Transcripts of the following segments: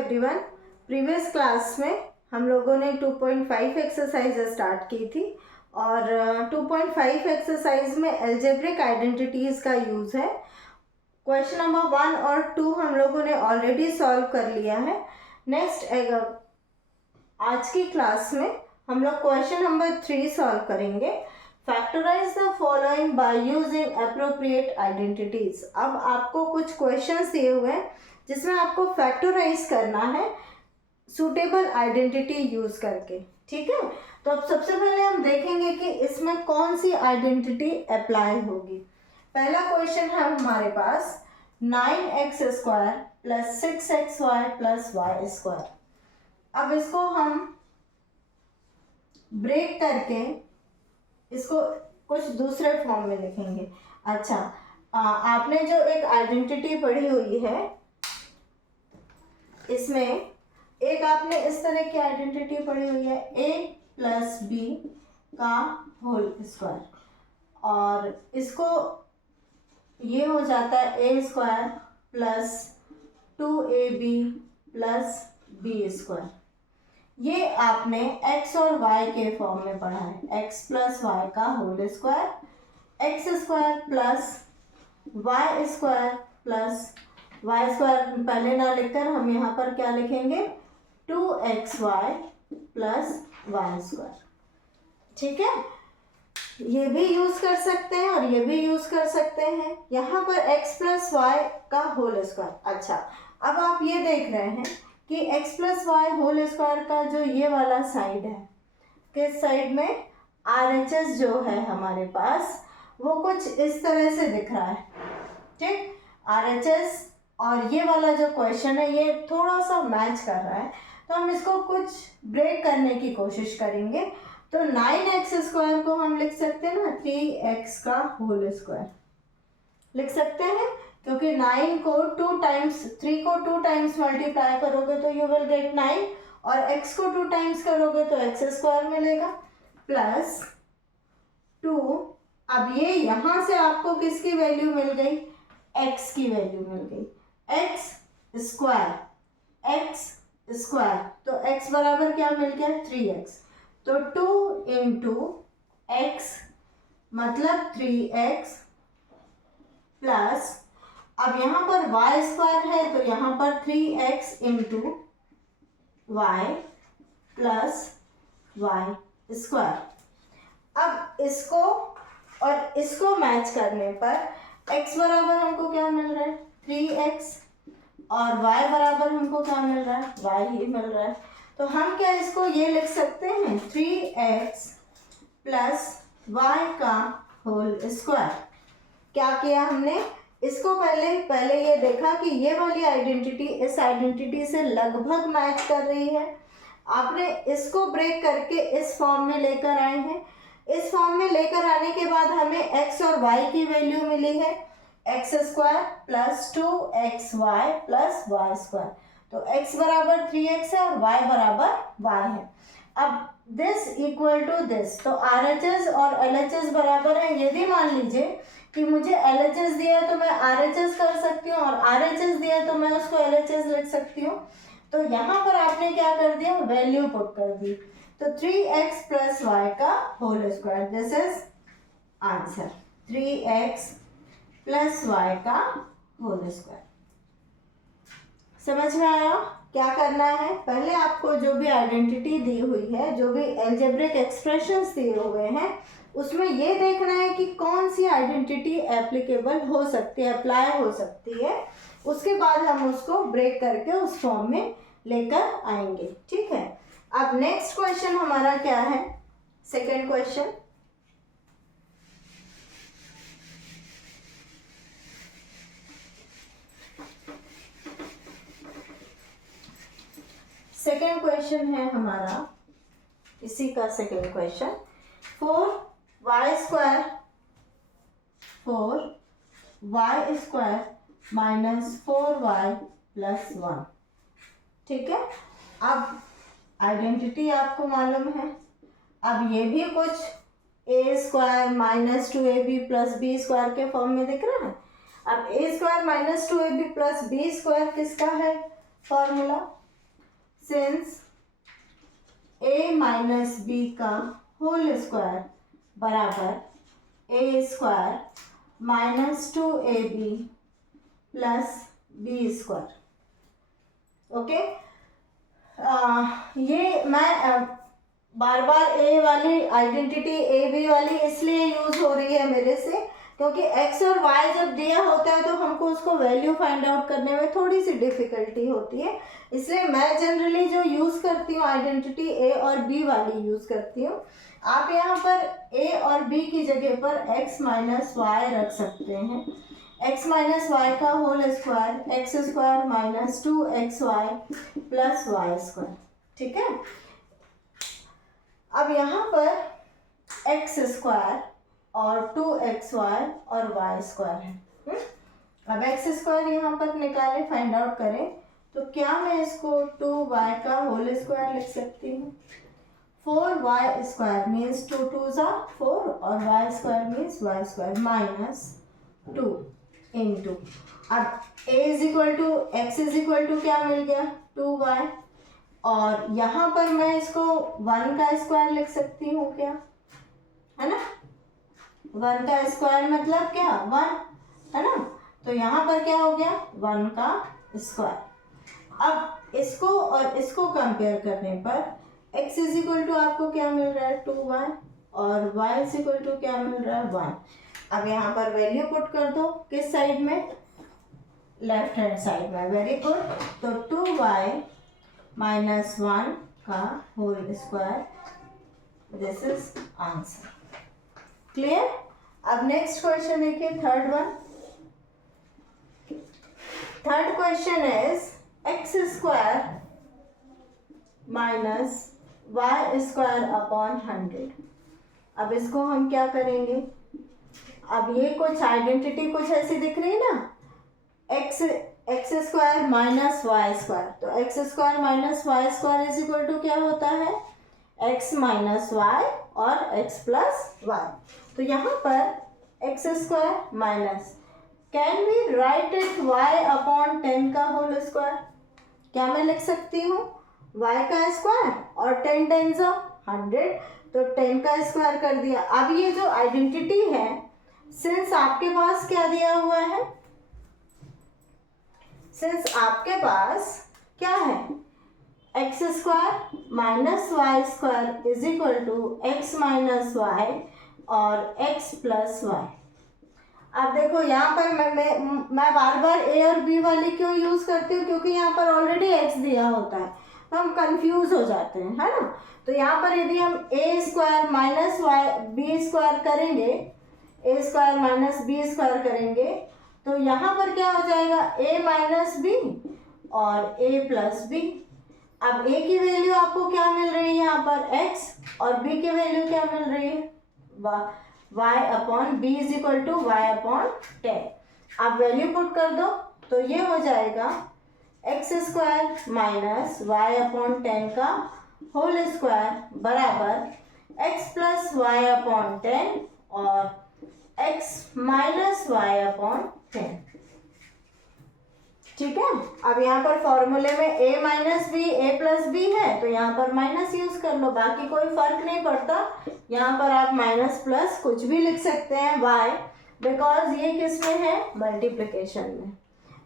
Everyone. Previous class में हम लोगों ने 2.5 एक्सरसाइज स्टार्ट की थी और 2.5 एक्सरसाइज में एल्जेब्रिक आइडेंटिटीज़ का यूज़ है। क्वेश्चन नंबर 1 और 2 हम लोगों ने ऑलरेडी सॉल्व कर लिया है। नेक्स्ट आज की क्लास में हम लोग क्वेश्चन नंबर 3 सॉल्व करेंगे। Factorise the following by using appropriate identities. अब आपको कुछ क्वेश्चंस दिए हुए हैं जिसमें आपको फैक्टराइज करना है सूटेबल आइडेंटिटी यूज करके, ठीक है। तो अब सबसे पहले हम देखेंगे कि इसमें कौन सी आइडेंटिटी अप्लाई होगी। पहला क्वेश्चन है हमारे पास 9x² + 6xy + y²। अब इसको हम ब्रेक करके इसको कुछ दूसरे फॉर्म में लिखेंगे। अच्छा, आपने जो एक आइडेंटिटी पढ़ी हुई है इसमें एक आपने इस तरह की आइडेंटिटी पढ़ी हुई है a + b का होल स्क्वायर, और इसको ये हो जाता है a² + 2ab + b²। ये आपने x और y के फॉर्म में पढ़ा है, x + y का होल स्क्वायर, x² + y² पहले ना लिखकर हम यहाँ पर क्या लिखेंगे 2xy + y²। ठीक है, ये भी यूज कर सकते हैं और ये भी यूज कर सकते हैं। यहाँ पर x + y का होल स्क्वायर। अच्छा, अब आप ये देख रहे हैं कि x + y होल स्क्वायर का जो ये वाला साइड है, किस साइड में RHS जो है हमारे पास वो कुछ इस तरह से दिख रहा है, ठीक। RHS और ये वाला जो क्वेश्चन है ये थोड़ा सा मैच कर रहा है, तो हम इसको कुछ ब्रेक करने की कोशिश करेंगे। तो 9x² को हम लिख सकते हैं ना 3x का होल स्क्वायर लिख सकते हैं, क्योंकि 9 को 2 टाइम्स 3 को 2 टाइम्स मल्टीप्लाई करोगे तो यू विल गेट 9, और x को 2 टाइम्स करोगे तो x² मिलेगा प्लस 2। अब ये यहाँ से आपको किसकी वैल्यू मिल गई, x की वैल्यू मिल गई, x²। तो x बराबर क्या मिल गया 3x, तो 2 × x मतलब 3x प्लस, अब यहाँ पर y² है तो यहाँ पर 3x × y + y²। अब इसको और इसको मैच करने पर x बराबर हमको क्या मिल रहा है 3x, और y बराबर हमको क्या मिल रहा है y ही मिल रहा है। तो हम क्या इसको ये लिख सकते हैं 3x + y का होल स्क्वायर। क्या किया हमने, इसको पहले ये देखा कि ये वाली आइडेंटिटी इस आइडेंटिटी से लगभग मैच कर रही है। आपने इसको ब्रेक करके इस फॉर्म में लेकर आए हैं। इस फॉर्म में लेकर आने के बाद हमें x और y की वैल्यू मिली है x² + 2xy + y²। तो x बराबर 3x है और y बराबर y है। अब दिस इक्वल टू दिस, तो RHS और LHS बराबर है। यदि मान लीजिए कि मुझे LHS दिया है तो मैं RHS कर सकती हूँ, और RHS दिया है तो मैं उसको LHS लिख सकती हूँ। तो यहाँ पर आपने क्या कर दिया, वैल्यू पुट कर दी, तो 3x + y का whole square, this is answer 3x + y का होल स्क्वायर। समझ में आया क्या करना है। पहले आपको जो भी आइडेंटिटी दी हुई है, जो भी एल्जेब्रिक एक्सप्रेशंस दिए हुए हैं, उसमें ये देखना है कि कौन सी आइडेंटिटी एप्लीकेबल हो सकती है, अप्लाई हो सकती है। उसके बाद हम उसको ब्रेक करके उस फॉर्म में लेकर आएंगे, ठीक है। अब नेक्स्ट क्वेश्चन हमारा क्या है, सेकेंड क्वेश्चन। सेकेंड क्वेश्चन है हमारा इसी का सेकेंड क्वेश्चन, 4y² - 4y + 1। ठीक है, अब आइडेंटिटी आपको मालूम है। अब ये भी कुछ a² - 2ab + b² के फॉर्म में दिख रहा है। अब a² - 2ab + b² किसका है formula, since a minus B का होल स्क्वायर बराबर A square minus 2ab plus B square. Okay, ये मैं बार बार ए वाली आइडेंटिटी ए बी वाली इसलिए यूज हो रही है मेरे से क्योंकि एक्स और वाई जब दिया होता है तो हमको उसको वैल्यू फाइंड आउट करने में थोड़ी सी डिफिकल्टी होती है, इसलिए मैं जनरली जो यूज़ करती हूँ आइडेंटिटी ए और बी वाली यूज़ करती हूँ। आप यहाँ पर ए और बी की जगह पर एक्स माइनस वाई रख सकते हैं। एक्स माइनस वाई का whole square x square minus 2xy plus Y square. ठीक है, अब यहाँ पर एक्स स्क्वायर और 2xy और वाई स्क्वायर है। अब एक्स स्क्वायर यहाँ पर निकालें, फाइंड आउट करें, तो क्या मैं इसको 2y का होल स्क्वायर लिख सकती हूँ। 4y स्क्वायर मीन्स 2 2 ज़ा 4 और y square means y square minus 2 into, अब a is equal to x is equal to क्या मिल गया 2y, और यहाँ पर मैं इसको 1 का स्क्वायर लिख सकती हूँ क्या, है ना। 1 का स्क्वायर मतलब क्या 1, है ना, तो यहाँ पर क्या हो गया 1 का स्क्वायर। अब इसको और इसको कंपेयर करने पर x इज इक्वल टू आपको क्या मिल रहा है 2y और y इज इक्वल टू क्या मिल रहा है 1। अब यहाँ पर वैल्यू पुट कर दो, किस साइड में, लेफ्ट हैंड साइड में, वेरी गुड। तो 2y माइनस 1 का whole square, this is answer. Clear. अब नेक्स्ट क्वेश्चन देखिए, third one. Third question is x square minus Y square upon 100। अब इसको हम क्या करेंगे, अब ये कुछ आइडेंटिटी कुछ ऐसी दिख रही है ना, X square minus Y square, तो X square minus Y square is equal to क्या होता है एक्स माइनस वाई और एक्स प्लस वाई। तो यहाँ पर X square minus, can we write it Y upon 10 का होल स्क्वायर, क्या मैं लिख सकती हूँ y का स्क्वायर और 10 10 100, तो 10 का स्क्वायर कर दिया। अब ये जो आइडेंटिटी है, सिंस आपके पास क्या दिया हुआ है, सिंस आपके पास क्या है x square minus Y square is equal to x minus Y और एक्स प्लस वाई। अब देखो यहाँ पर मैं बार बार ए और बी वाली क्यों यूज़ करती हूँ, क्योंकि यहाँ पर ऑलरेडी एक्स दिया होता है तो हम कंफ्यूज हो जाते हैं, है ना। तो यहाँ पर यदि हम A square minus Y B square करेंगे, A square minus B square करेंगे, तो यहाँ पर क्या हो जाएगा ए माइनस बी और ए प्लस बी। अब ए की वैल्यू आपको क्या मिल रही है यहाँ पर x, और b की वैल्यू क्या मिल रही है y upon b is equal to y upon 10। आप वैल्यू पुट कर दो तो ये हो जाएगा x square minus y upon 10 का होल स्क्वायर बराबर एक्स प्लस वाई अपॉन 10 और एक्स माइनस वाई अपॉन 10। ठीक है, अब यहाँ पर फॉर्मूले में a minus b a plus b है तो यहाँ पर माइनस यूज कर लो, बाकी कोई फर्क नहीं पड़ता। यहाँ पर आप माइनस प्लस कुछ भी लिख सकते हैं y, बिकॉज ये किस में है मल्टीप्लिकेशन में,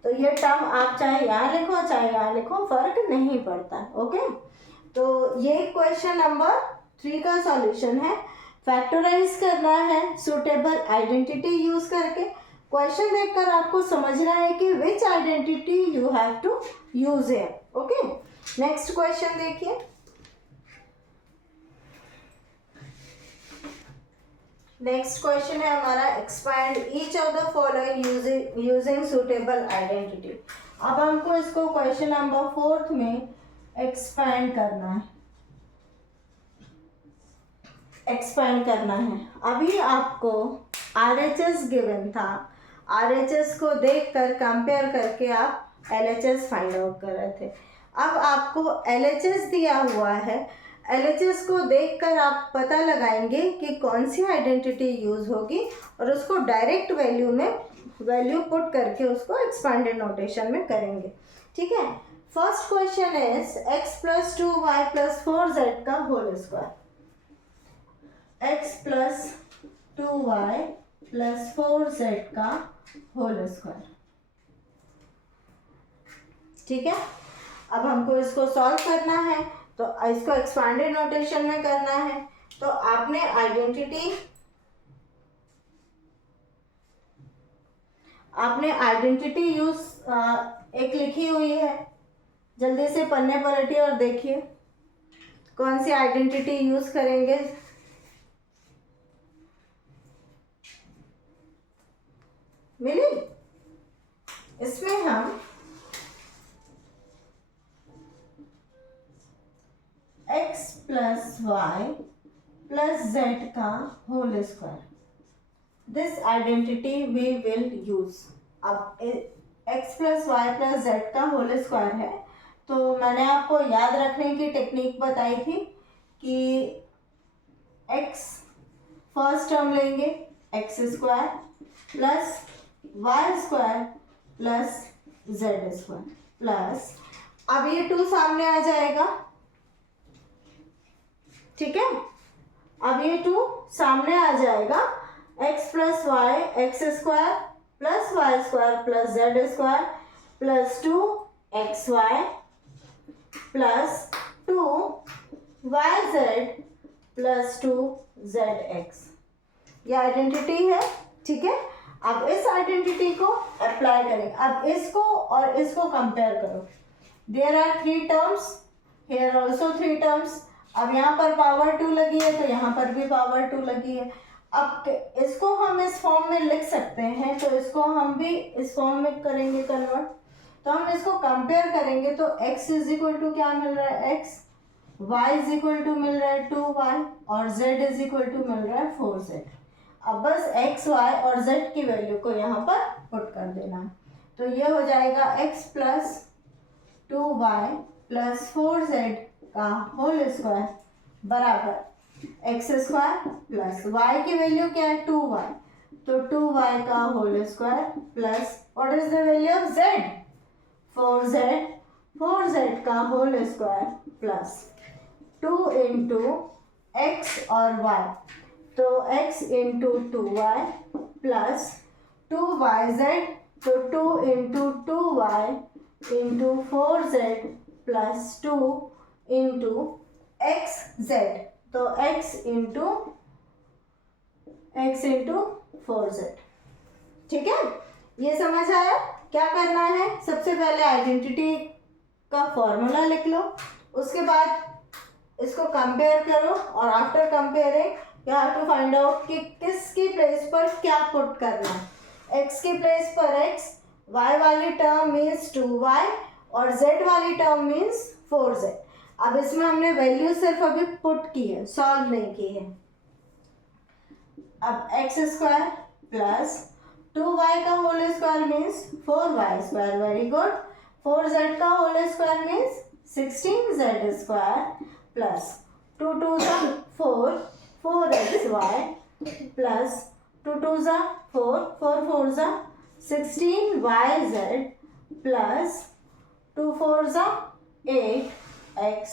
तो ये टर्म आप चाहे यहाँ लिखो चाहे यहाँ लिखो फर्क नहीं पड़ता। ओके, तो ये क्वेश्चन नंबर 3 का सॉल्यूशन है। फैक्टराइज करना है सुटेबल आइडेंटिटी यूज करके। क्वेश्चन देखकर आपको समझना है कि which identity you have to use here. Okay, next question देखिए। नेक्स्ट क्वेश्चन है हमारा expand each of the following using suitable identity. अब हमको इसको क्वेश्चन नंबर 4 में एक्सपैंड करना है, एक्सपैंड करना है। अभी आपको RHS गिवन था, RHS को देखकर कंपेयर करके आप LHS फाइंड आउट कर रहे थे। अब आपको LHS दिया हुआ है, LHS को देखकर आप पता लगाएंगे कि कौन सी आइडेंटिटी यूज होगी और उसको डायरेक्ट वैल्यू में वैल्यू पुट करके उसको एक्सपांडेड नोटेशन में करेंगे। ठीक है, first question is x plus 2y plus 4z का whole square. x plus 2y plus 4z का होल स्क्वायर। ठीक है, अब हमको इसको सॉल्व करना है, तो इसको एक्सपांडेड नोटेशन में करना है। तो आपने आइडेंटिटी यूज एक लिखी हुई है, जल्दी से पन्ने पलटिए और देखिए कौन सी आइडेंटिटी यूज करेंगे। मिली? इसमें हम x plus Y plus z का whole square, this identity we will use. अब x plus Y plus z का होल स्क्वायर है, तो मैंने आपको याद रखने की टेक्निक बताई थी कि x फर्स्ट टर्म लेंगे x square plus Y square plus z square plus, अब ये 2 सामने आ जाएगा। ठीक है, अब ये 2 सामने आ जाएगा। x plus y x square plus Y square plus Z square plus 2xy plus 2yz plus 2zx, ये आइडेंटिटी है। ठीक है, अब इस आइडेंटिटी को अप्लाई करें। अब इसको और इसको कंपेयर करो। There are 3 terms, here also 3 terms. अब यहाँ पर पावर 2 लगी है, तो यहाँ पर भी पावर 2 लगी है। अब इसको हम इस फॉर्म में लिख सकते हैं, तो इसको हम भी इस फॉर्म में करेंगे कन्वर्ट। तो हम इसको कंपेयर करेंगे, तो x इज इक्वल टू क्या मिल रहा है x, y is equal to मिल रहा है 2y और z इज इक्वल टू मिल रहा है 4z। अब बस x, y और z की वैल्यू को यहाँ पर पुट कर देना है। तो ये हो जाएगा x plus 2y plus 4z का होल स्क्वायर बराबर x स्क्वायर प्लस y की वैल्यू क्या है 2y, तो 2y का whole square plus what is the value of z, 4z का whole square plus 2 into x और y, तो x into 2y plus 2yz, तो 2 into 2y into 4z plus 2 into xz, तो x into 4z। ठीक है, ये समझ आया? क्या करना है, सबसे पहले आइडेंटिटी का फॉर्मूला लिख लो, उसके बाद इसको कंपेयर करो और after comparing you have to find out कि किसकी प्लेस पर क्या पुट करना है। x की प्लेस पर x, y वाली टर्म मीन्स 2y और z वाली टर्म मीन्स 4z। अब इसमें हमने वैल्यू सिर्फ अभी पुट की है, सॉल्व नहीं की है। अब x स्क्वायर प्लस 2y का whole square means 4y square, very good. 4z का whole square means 16z square plus 2 2 4 4xy plus 2 2 4 4 4 16yz plus 2 4 8xz.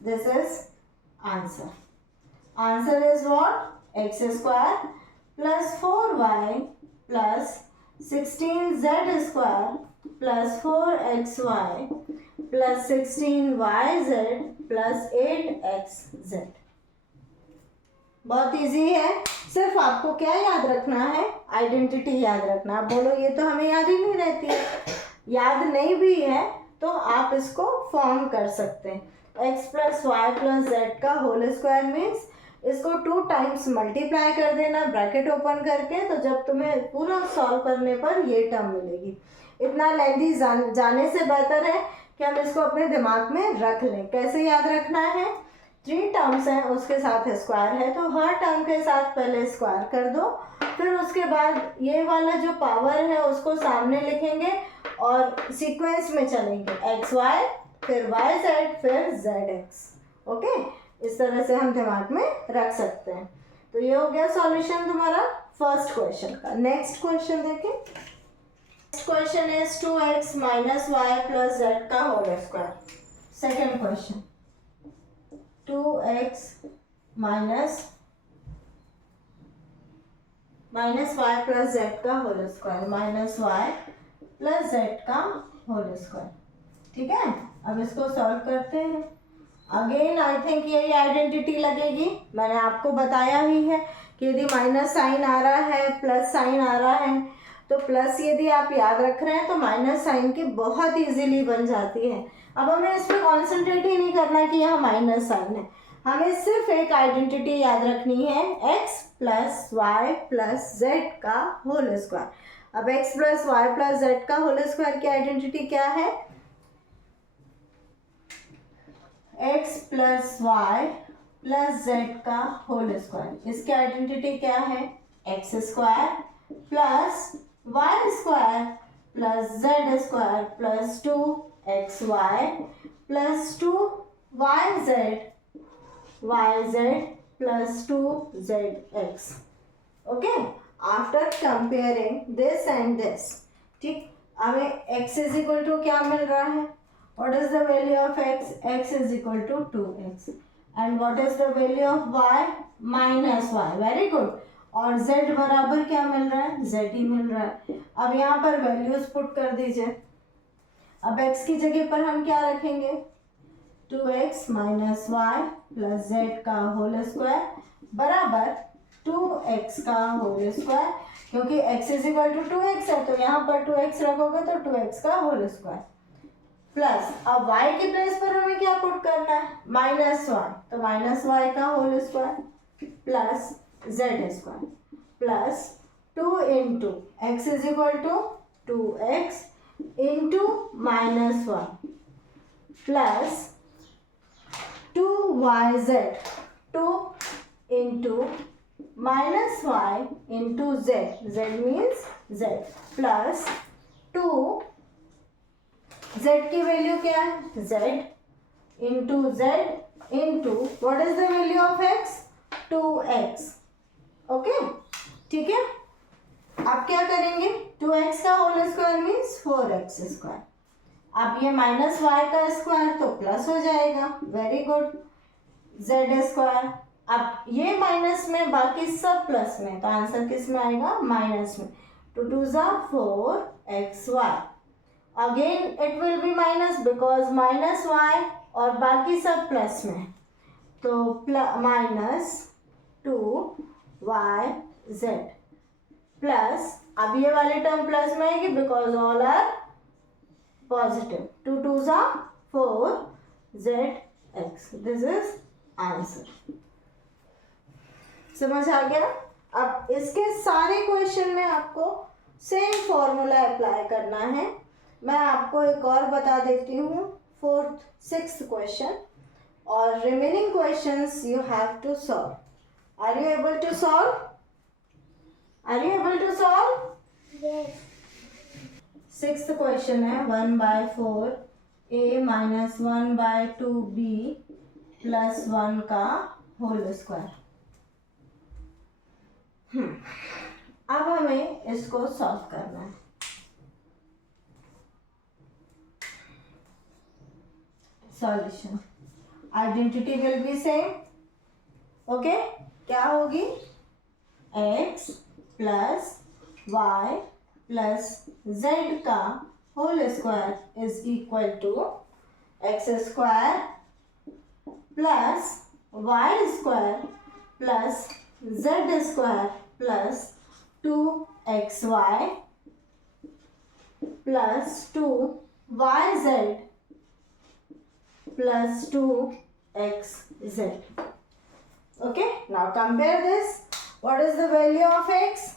This is answer. Answer is what? X square plus 4y plus 16z square plus 4xy plus 16yz plus 8xz. बहुत easy है, सिर्फ आपको क्या याद रखना है, identity याद रखना। आप बोलो ये तो हमें याद ही नहीं रहती है, याद नहीं भी है तो आप इसको फॉर्म कर सकते हैं। x plus Y plus Z का होल स्क्वायर मीन्स इसको 2 टाइम्स मल्टीप्लाई कर देना ब्रैकेट ओपन करके, तो जब तुम्हें पूरा सॉल्व करने पर ये टर्म मिलेगी। इतना लेंथी जाने से बेहतर है कि हम इसको अपने दिमाग में रख लें। कैसे याद रखना है, 3 टर्म्स हैं उसके साथ स्क्वायर है, तो हर टर्म के साथ पहले स्क्वायर कर दो, फिर उसके बाद ये वाला जो पावर है उसको सामने लिखेंगे और सीक्वेंस में चलेंगे, एक्स वाई फिर वाई जेड फिर जेड एक्स। ओके, इस तरह से हम दिमाग में रख सकते हैं। तो ये हो गया सॉल्यूशन तुम्हारा फर्स्ट क्वेश्चन का। नेक्स्ट क्वेश्चन देखें। Next question is 2x minus y plus z का whole square. Second question 2x minus y plus z का whole square minus y plus z का होल स्क्वायर. ठीक है, अब इसको सॉल्व करते हैं. अगेन आई थिंक यही आइडेंटिटी लगेगी. मैंने आपको बताया ही है कि यदि माइनस साइन आ रहा है प्लस साइन आ रहा है तो प्लस यदि आप याद रख रहे हैं तो माइनस साइन की बहुत इजीली बन जाती है. अब हमें इस पर कॉन्सेंट्रेट ही नहीं करना कि यहाँ माइनस साइन है, हमें सिर्फ एक आइडेंटिटी याद रखनी है x plus Y plus Z का होल स्क्वायर. अब x plus Y plus Z का होल स्क्वायर की आइडेंटिटी क्या है? x plus Y plus Z का होल स्क्वायर. इसकी आइडेंटिटी क्या है? X square plus Y square plus Z square plus 2xy plus 2yz plus 2zx. Okay, after comparing this and this, ठीक, हमें x is equal to क्या मिल रहा है? What is the value of x? x is equal to 2x. And what is the value of y? Minus y. Very good. और z बराबर क्या मिल रहा है? z ही मिल रहा है. अब यहाँ पर वैल्यूज पुट कर दीजिए. अब x की जगह पर हम क्या रखेंगे? 2x minus y plus Z का होल स्क्वायर बराबर 2x का होल स्क्वायर. क्योंकि x is equal to 2x है तो यहाँ पर 2x रखोगे तो 2x का होल स्क्वायर प्लस, अब y के प्लेस पर हमें क्या पुट करना है? माइनस वाई, तो माइनस वाई का whole square plus Z square plus 2 into x is equal to 2x into minus y plus 2yz 2 into minus y into z, z means z plus 2, z की value क्या है? z into z into what is the value of x? 2x. Okay, ठीक है. अब क्या करेंगे? 2x का whole square means 4x square. अब ये माइनस वाई का स्क्वायर तो प्लस हो जाएगा. Very good. जेड स्क्वायर, अब ये माइनस में बाकी सब प्लस में, तो आंसर किस में आएगा? माइनस में. 2 2 ज़ा 4xy. Again it will be minus because minus Y और बाकी सब प्लस में, तो माइनस 2yz प्लस, अब ये वाली टर्म प्लस में आएगी बिकॉज ऑल आर पॉजिटिव. 2 2 ज़ा 4zx. This is answer. समझ आ गया? अब इसके सारे क्वेश्चन में आपको सेम फॉर्मूला अप्लाई करना है. मैं आपको एक और बता देती हूँ, 4th 6th क्वेश्चन, और remaining questions you have to solve. Are you able to solve? Are you able to solve? Yes. 6th question है 1/4 a माइनस 1/2 b प्लस 1 का होल स्क्वायर. अब हमें इसको सॉल्व करना है. Solution identity will be same. Okay, क्या होगी? x plus Y plus Z का whole square is equal to X square plus Y square plus Z square plus 2xy plus 2yz plus 2xz. Okay, now compare this. What is the value of x?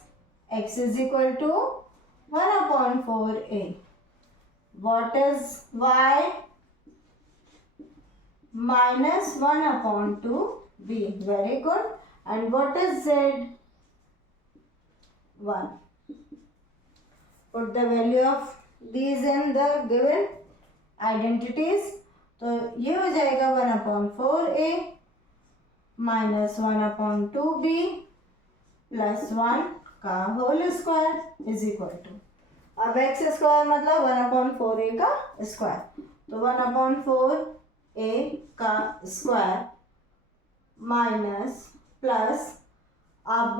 X is equal to 1/4a. What is y? Minus 1/2b. Very good. And what is z? 1. Put the value of these in the given identities. तो ये हो जाएगा 1/4a minus 1/2b plus 1 का whole square is equal to अब x square मतलब 1/4 a का square, तो 1/4 a का स्क्वायर माइनस प्लस अब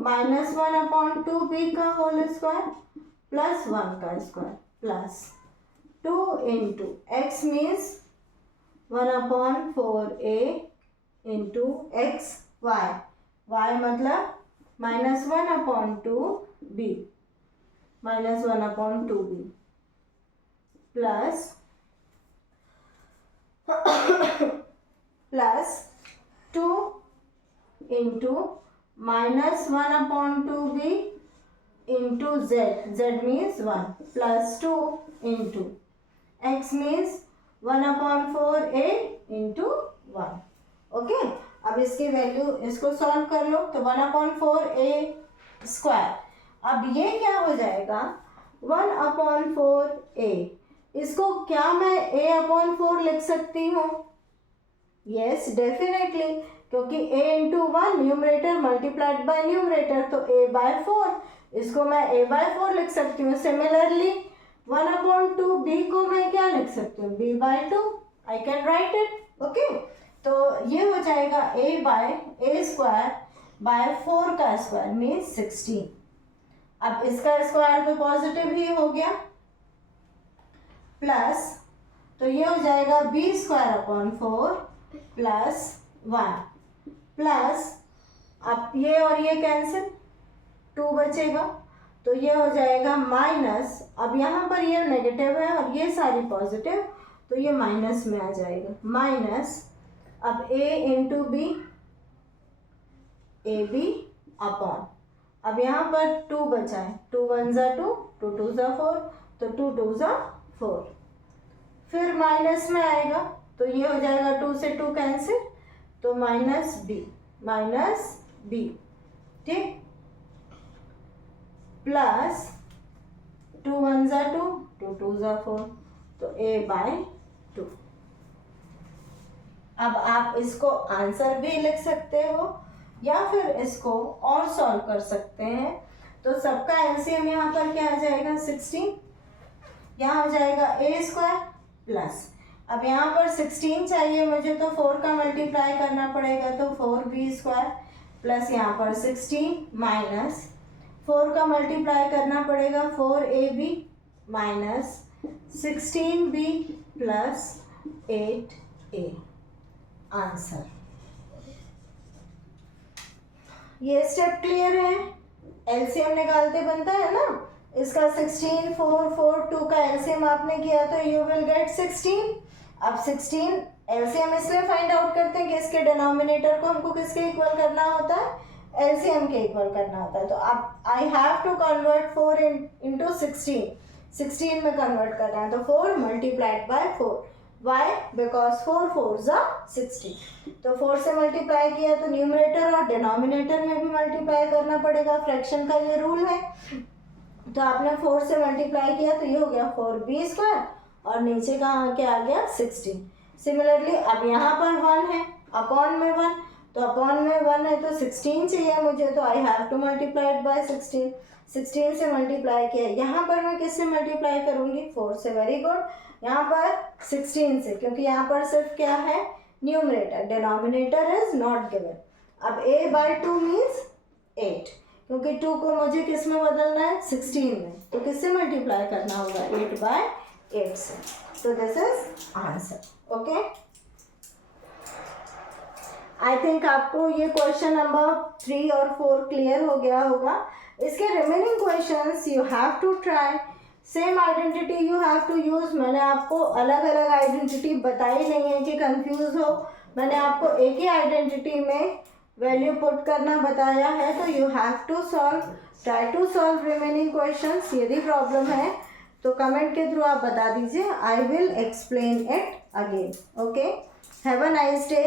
-1/2 b का होल स्क्वायर प्लस 1 का square plus 2 into x means 1/4 a into x y मतलब -1/2 b -1/2b plus plus 2 into -1/2b into z means 1 plus 2 into x means 1/4 a into 1। Okay, अब इसकी value इसको solve कर लो तो 1/4 a square, अब ये क्या हो जाएगा 1/4 a, इसको क्या मैं a/4 लिख सकती हूँ? यस डेफिनेटली, क्योंकि a into 1 numerator multiplied by numerator, तो a/4, इसको मैं a/4 लिख सकती हूँ। सिमिलरली 1/2 b को मैं क्या लिख सकती हूँ? b/2, I can write it. Okay, तो ये हो जाएगा a स्क्वायर बाय 4 का स्क्वायर मीन्स 16। अब इसका स्क्वायर तो पॉजिटिव ही हो गया, प्लस तो ये हो जाएगा b²/4 प्लस 1 प्लस अब ये और ये कैंसिल, 2 बचेगा, तो ये हो जाएगा माइनस, अब यहाँ पर ये नेगेटिव है और ये सारी पॉजिटिव, तो ये माइनस में आ जाएगा, माइनस अब a into b a b upon, अब यहाँ पर 2 बचा है, 2 1 ज़ा 2, 2 2 ज़ा 4, तो 2 2 ज़ा 4, फिर माइनस में आएगा तो ये हो जाएगा 2 से 2 कैंसिल, तो माइनस बी, ठीक, प्लस 2 1 ज़ा 2, 2 2 ज़ा 4, तो a/2। अब आप इसको आंसर भी लिख सकते हो या फिर इसको और सॉल्व कर सकते हैं, तो सबका एलसीएम यहाँ पर क्या आ जाएगा 16, यहाँ हो जाएगा a स्क्वायर प्लस, अब यहाँ पर 16 चाहिए मुझे तो 4 का मल्टीप्लाई करना पड़ेगा, तो 4b स्क्वायर प्लस यहाँ पर 16 माइनस 4 का मल्टीप्लाई करना पड़ेगा 4ab minus 16b plus 8a, answer. ये स्टेप क्लियर है, एलसीएम निकालते बनता है ना, इसका 16 4 4 2 का एलसीएम आपने किया तो यू विल गेट 16। अब 16 एलसीएम इसलिए फाइंड आउट करते हैं कि इसके डिनोमिनेटर को हमको किसके इक्वल करना होता है, एलसीएम के इक्वल करना होता है, तो अब I have to convert 4 into 16 में कन्वर्ट करना है, तो 4 मल्टीप्लाइड बाय 4, वाई बिकॉज 4 4 ज़ा 16, तो 4 से मल्टीप्लाई किया तो न्यूमरेटर और डिनोमिनेटर में भी मल्टीप्लाई करना पड़ेगा, फ्रैक्शन का ये रूल है, तो आपने 4 से मल्टीप्लाई किया तो ये हो गया 4b स्क्वायर और नीचे का क्या आ गया 16। सिमिलरली अब यहाँ पर 1 है, अपॉन में 1, तो अपॉन में 1 है तो 16 चाहिए मुझे, तो आई हैव टू मल्टीप्लाई बाय 16 से मल्टीप्लाई किया, यहाँ पर मैं किससे मल्टीप्लाई करूँगी 4 से, वेरी गुड, यहाँ पर 16 से, क्योंकि यहाँ पर सिर्फ क्या है numerator, denominator is not given. अब a/2 मीन्स 8, क्योंकि 2 को मुझे किस में बदलना है 16 में, तो किससे मल्टीप्लाई करना होगा 8/8 से, तो this is answer. Okay, I think आपको ये क्वेश्चन नंबर 3 और 4 क्लियर हो गया होगा। इसके remaining questions you have to try, same identity you have to use. मैंने आपको अलग अलग आइडेंटिटी बताई नहीं है कि कंफ्यूज हो, मैंने आपको एक ही आइडेंटिटी में वैल्यू पुट करना बताया है, तो you have to solve, try to solve remaining questions. यदि प्रॉब्लम है तो कमेंट के थ्रू आप बता दीजिए, I will explain it again. Okay, have a nice day.